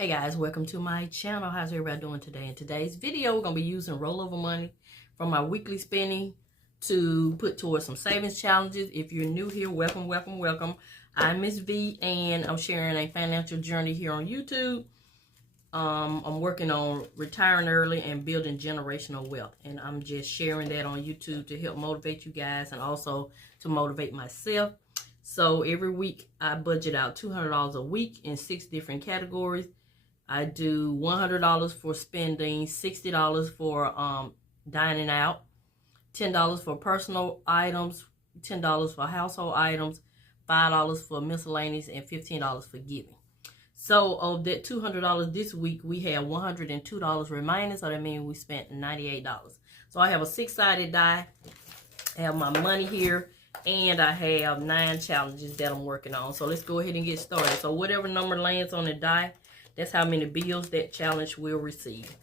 Hey guys, welcome to my channel. How's everybody doing today? In today's video, we're going to be using rollover money from my weekly spending to put towards some savings challenges. If you're new here, welcome, welcome, welcome. I'm Mrs Vee and I'm sharing a financial journey here on YouTube. I'm working on retiring early and building generational wealth. And I'm just sharing that on YouTube to help motivate you guys and also to motivate myself. So every week I budget out $200 a week in 6 different categories. I do $100 for spending, $60 for dining out, $10 for personal items, $10 for household items, $5 for miscellaneous, and $15 for giving. So of that $200 this week, we have $102 remaining, so that means we spent $98. So I have a 6-sided die. I have my money here, and I have 9 challenges that I'm working on. So let's go ahead and get started. So whatever number lands on the die, that's how many bills that challenge will receive.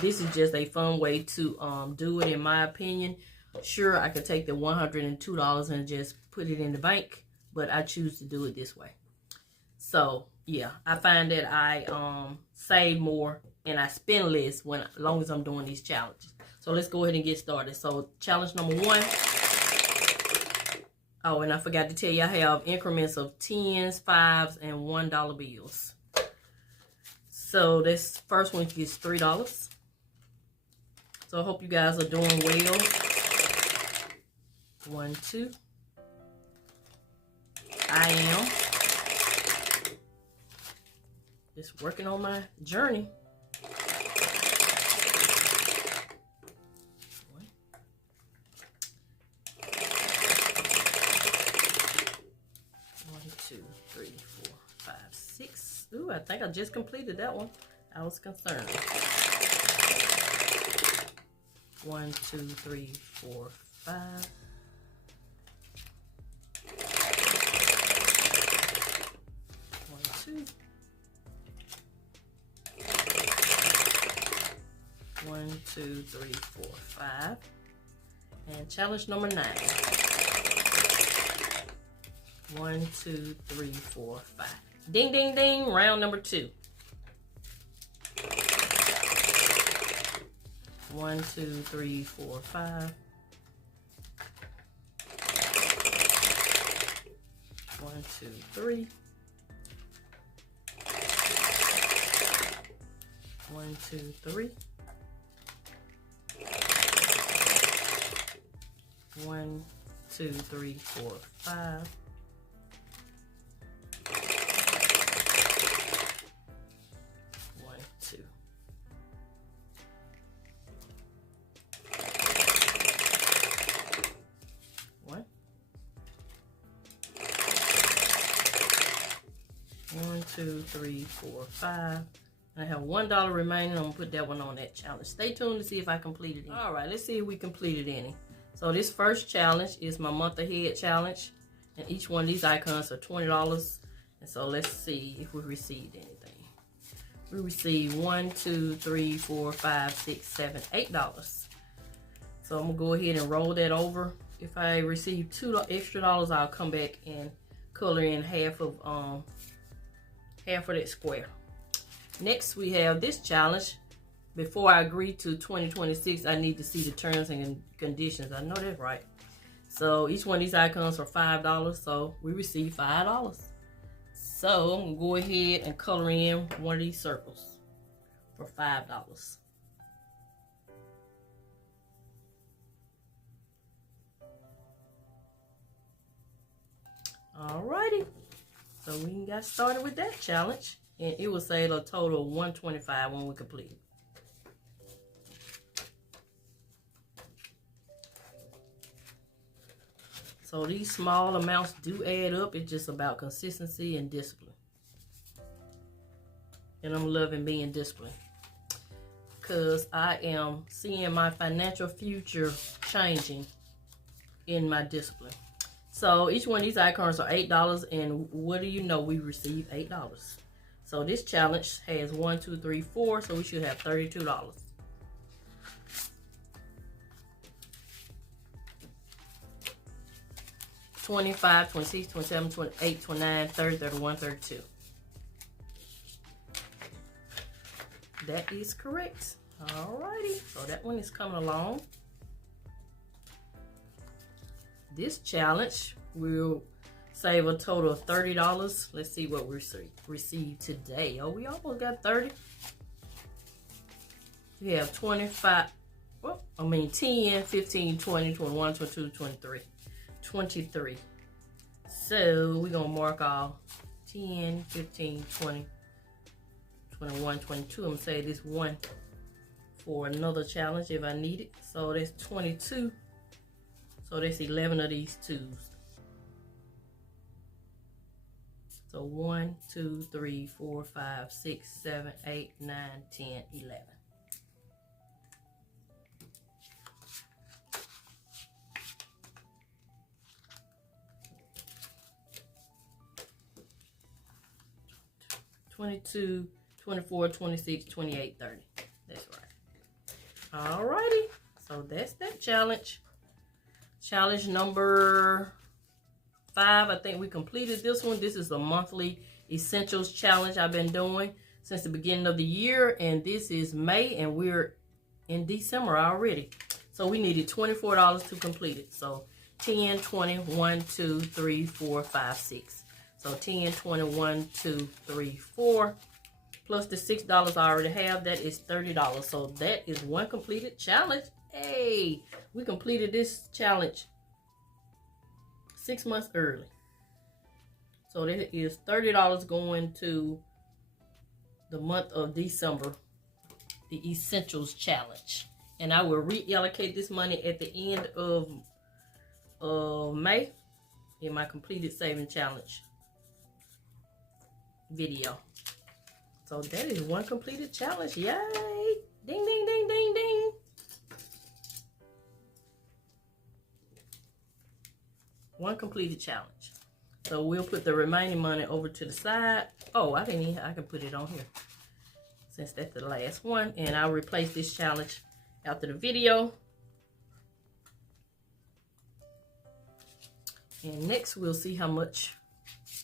This is just a fun way to do it, in my opinion. Sure, I could take the $102 and just put it in the bank, but I choose to do it this way. So, yeah, I find that I save more and I spend less as long as I'm doing these challenges. So let's go ahead and get started. So challenge number 1. Oh, and I forgot to tell you, I have increments of 10s, 5s, and $1 bills. So this first one is $3. So I hope you guys are doing well. 1, 2. I am. Just working on my journey. 1. 2, 3, 4, 5, 6. Ooh, I think I just completed that one. I was concerned. 1, 2, 3, 4, 5. 1, 2. 1, 2, 3, 4, 5. And challenge number 9. 1, 2, 3, 4, 5. Ding, ding, ding. Round number 2. 1, 2, 3, 4, 5. 1, 2, 3. 1, 2, 3. 1, 2, 3, 4, 5. 1, 2. 1. 1, 2, 3, 4, 5. I have $1 remaining. I'm gonna put that one on that challenge. Stay tuned to see if I completed any. All right, let's see if we completed any. So this first challenge is my month ahead challenge, and each one of these icons are $20. And so let's see if we received anything. We received 1, 2, 3, 4, 5, 6, 7, $8. So I'm gonna go ahead and roll that over. If I receive $2 extra, I'll come back and color in half of that square. Next, we have this challenge. Before I agree to 2026, I need to see the terms and conditions. I know that's right. So each one of these icons are $5. So we receive $5. So I'm gonna go ahead and color in one of these circles for $5. Alrighty. So we got started with that challenge. And it will say a total of $125 when we complete it. So these small amounts do add up. It's just about consistency and discipline. And I'm loving being disciplined, because I am seeing my financial future changing in my discipline. So each one of these icons are $8, and what do you know? We receive $8. So this challenge has 1, 2, 3, 4, so we should have $32. 25, 26, 27, 28, 29, 30, 31, 32. that is correct. Alrighty, so that one is coming along. This challenge will save a total of $30. Let's see what we received today. Oh, we almost got 30. We have 25, well, 10, 15, 20, 21, 22, 23. 23. So we're gonna mark off 10, 15, 20, 21, 22. I'm gonna say this one for another challenge if I need it. So that's 22. So that's 11 of these twos. So 1, 2, 3, 4, 5, 6, 7, 8, 9, 10, 11. $22, $24, $26, $28, $30. That's right. Alrighty. So that's that challenge. Challenge number 5. I think we completed this one. This is a monthly essentials challenge I've been doing since the beginning of the year. And this is May and we're in December already. So we needed $24 to complete it. So 10, 20, 1, 2, 3, 4, 5, 6. So 10, 20, 1, 2, 3, 4. Plus the $6 I already have, that is $30. So that is one completed challenge. Hey, we completed this challenge 6 months early. So that is $30 going to the month of December, the Essentials Challenge. And I will reallocate this money at the end of May in my completed saving challenge video. So that is one completed challenge. Yay! Ding, ding, ding, ding, ding. One completed challenge. So we'll put the remaining money over to the side. Oh, I can put it on here since that's the last one. And I'll replace this challenge after the video. And next we'll see how much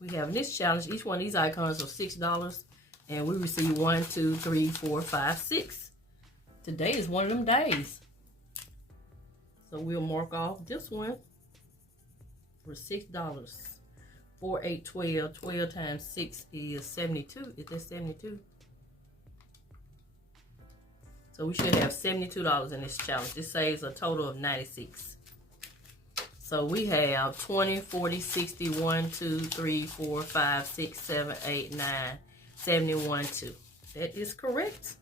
we have in this challenge. Each one of these icons are $6. And we receive 1, 2, 3, 4, 5, 6. Today is one of them days. So we'll mark off this one for $6. 4, 8, 12. 12 times 6 is 72. Is that 72? So we should have $72 in this challenge. This saves a total of $96. So we have 20, 40, 60, 1, 2, 3, 4, 5, 6, 7, 8, 9, 71, 2. That is correct.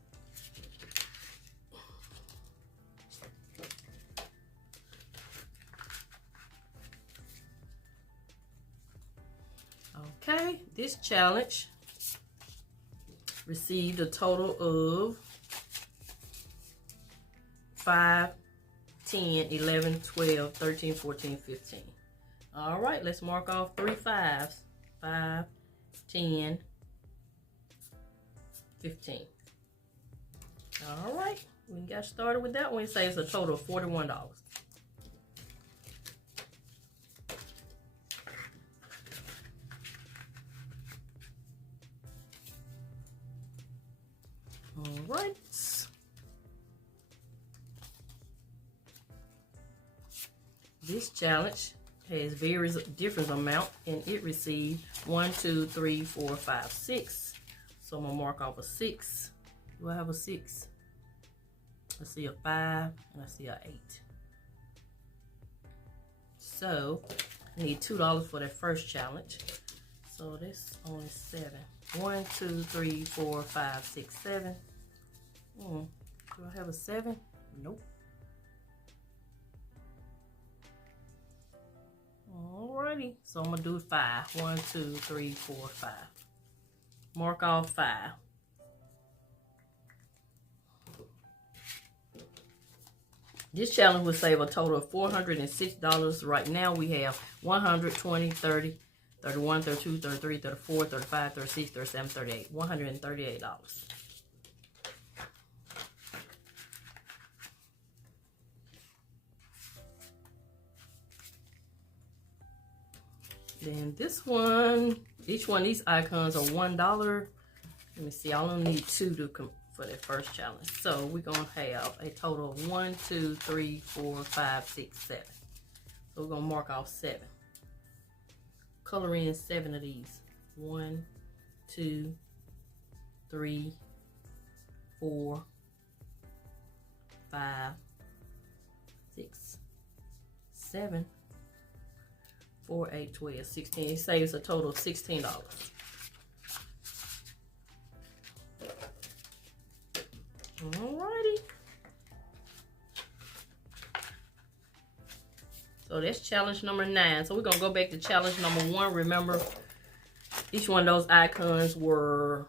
Okay, this challenge received a total of 5, 10, 11, 12, 13, 14, 15. All right, let's mark off 3 5s. 5, 10, 15. All right, we got started with that one. It saves a total of $41. All right. This challenge has various different amount, and it received 1, 2, 3, 4, 5, 6. So I'm gonna mark off a 6. Do I have a 6? I see a 5 and I see a 8. So I need $2 for that first challenge. So that's only 7. 1, 2, 3, 4, 5, 6, 7. Do I have a 7? Nope. Alrighty, so I'm gonna do 5. 1, 2, 3, 4, 5. Mark off 5. This challenge will save a total of $406. Right now we have 100, 20, 30, 31, 32, 33, 34, 35, 36, 37, 38. $138. Then this one, each one of these icons are $1. Let me see, I only need 2 for that first challenge. So we're gonna have a total of 1, 2, 3, 4, 5, 6, 7. So we're gonna mark off 7. Color in 7 of these. 1, 2, 3, 4, 5, 6, 7, 4, 8, 12, 16. It saves a total of $16. Alrighty. So that's challenge number 9. So we're gonna go back to challenge number 1. Remember, each one of those icons were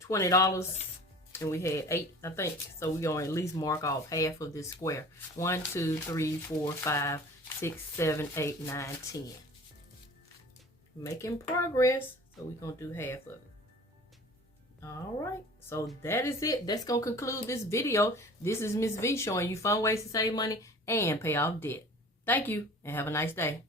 $20, and we had 8, I think. So we're gonna at least mark off half of this square. 1, 2, 3, 4, 5, 6, 7, 8, 9, 10. Making progress. So we're gonna do half of it. All right, so that is it. That's gonna conclude this video. This is Mrs Vee showing you fun ways to save money and pay off debt. Thank you, and have a nice day.